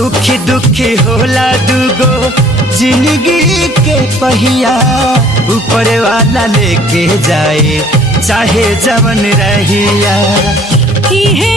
सुखी दुखी होला दुगो जिंदगी के पहिया, ऊपर वाला लेके जाए चाहे जवन रहिया। है